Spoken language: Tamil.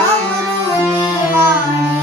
ஆகுரு நீரானே